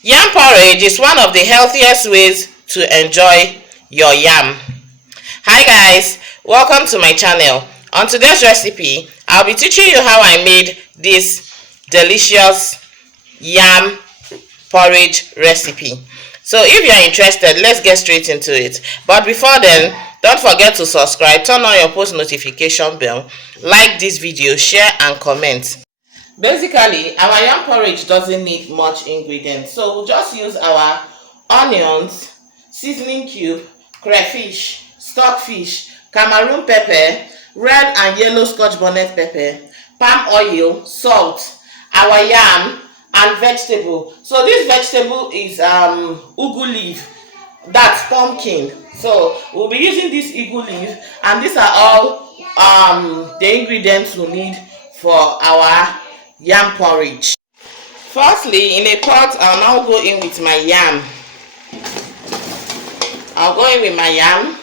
Yam porridge is one of the healthiest ways to enjoy your yam. Hi guys, welcome to my channel. On today's recipe, I'll be teaching you how I made this delicious yam porridge recipe. So if you're interested, let's get straight into it. But before then, don't forget to subscribe, turn on your post notification bell, like this video, share and comment. Basically, our yam porridge doesn't need much ingredients, so we'll just use our onions, seasoning cube, crayfish, stockfish, Cameroon pepper, red and yellow scotch bonnet pepper, palm oil, salt, our yam, and vegetable. So this vegetable is ugu leaf, that's pumpkin. So we'll be using this ugu leaf, and these are all the ingredients we need for our yam porridge. Firstly, in a pot, I'll now go in with my yam. I'll go in with my yam.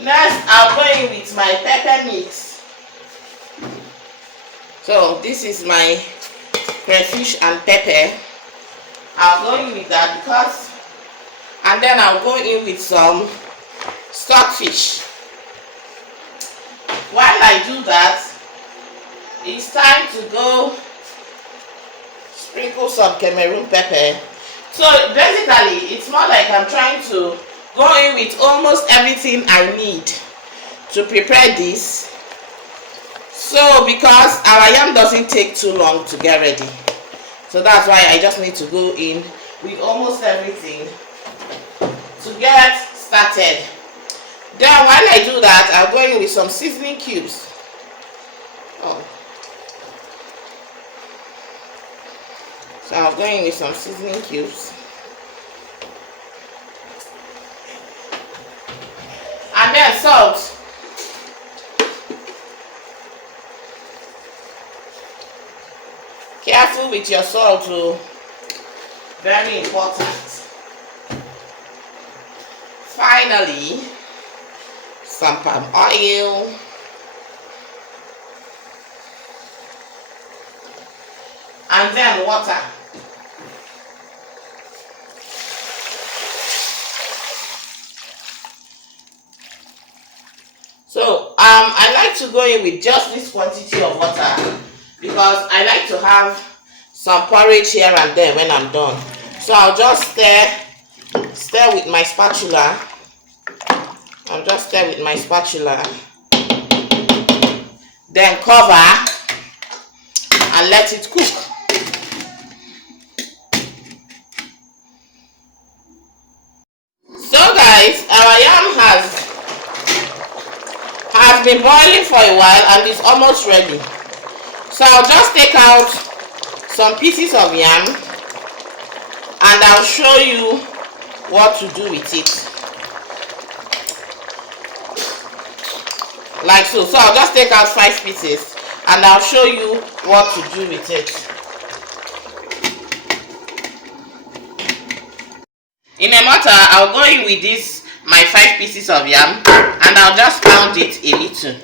Next, I'll go in with my pepper mix. So this is my crayfish and pepper. I'll go in with that because, and then I'll go in with some stockfish. While I do that, it's time to go sprinkle some Cameroon pepper. So basically, it's more like I'm trying to go in with almost everything I need to prepare this. So because our yam doesn't take too long to get ready, so that's why I just need to go in with almost everything to get started. Then while I do that, I'll go in with some seasoning cubes. So I'm going with some seasoning cubes. And then salt. Careful with your salt too. Very important. Finally, some palm oil. And then water. So I like to go in with just this quantity of water because I like to have some porridge here and there when I'm done. So I'll just stir with my spatula. I'll just stir with my spatula. Then cover and let it cook. So guys, our yam has been boiling for a while and is almost ready. So I'll just take out some pieces of yam and I'll show you what to do with it. Like so. So I'll just take out 5 pieces and I'll show you what to do with it. In a mortar, I'll go in with this, my 5 pieces of yam, and I'll just pound it a little.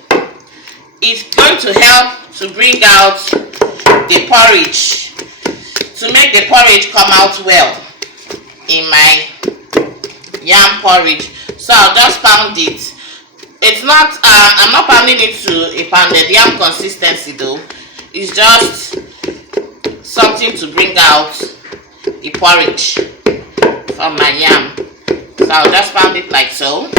It's going to help to bring out the porridge, to make the porridge come out well in my yam porridge. So I'll just pound it. It's not, I'm not pounding it to a pounded yam consistency though. It's just something to bring out the porridge from my yam. So I'll just pound it like so.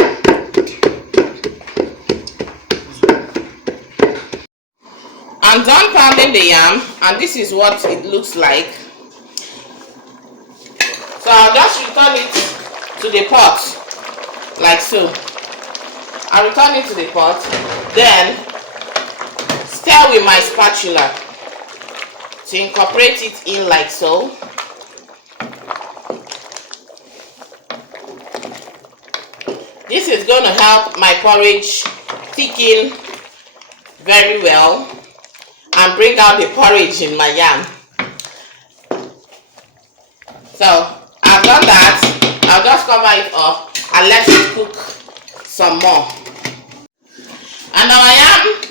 I'm done pounding the yam and this is what it looks like. So I'll just return it to the pot like so. I'll return it to the pot, then stir with my spatula to incorporate it in like so. This is going to help my porridge thicken very well and bring out the porridge in my yam. So I've done that. I'll just cover it up and let it cook some more. And our yam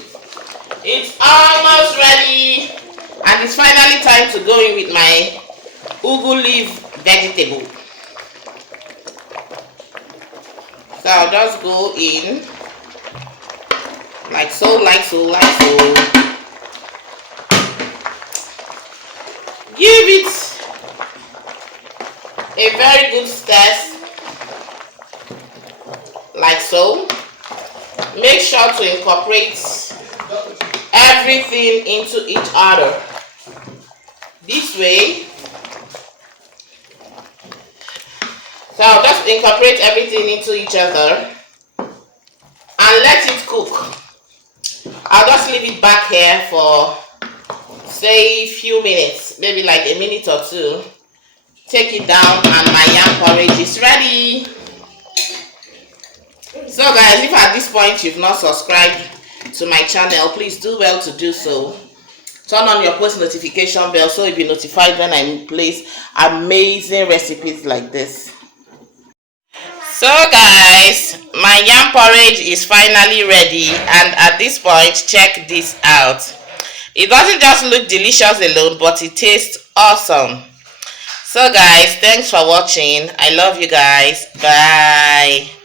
is almost ready and it's finally time to go in with my ugu leaf vegetable. So I'll just go in like so, like so, like so. Give it a very good stir, like so. Make sure to incorporate everything into each other. This way. So I'll just incorporate everything into each other and let it cook. I'll just leave it back here for say a few minutes, maybe like a minute or two. Take it down and my yam porridge is ready. So guys, if at this point you've not subscribed to my channel, please do well to do so. Turn on your post notification bell so you'll be notified when I place amazing recipes like this. So guys, my yam porridge is finally ready, and at this point, check this out. It doesn't just look delicious alone, but it tastes awesome. So guys, thanks for watching. I love you guys. Bye.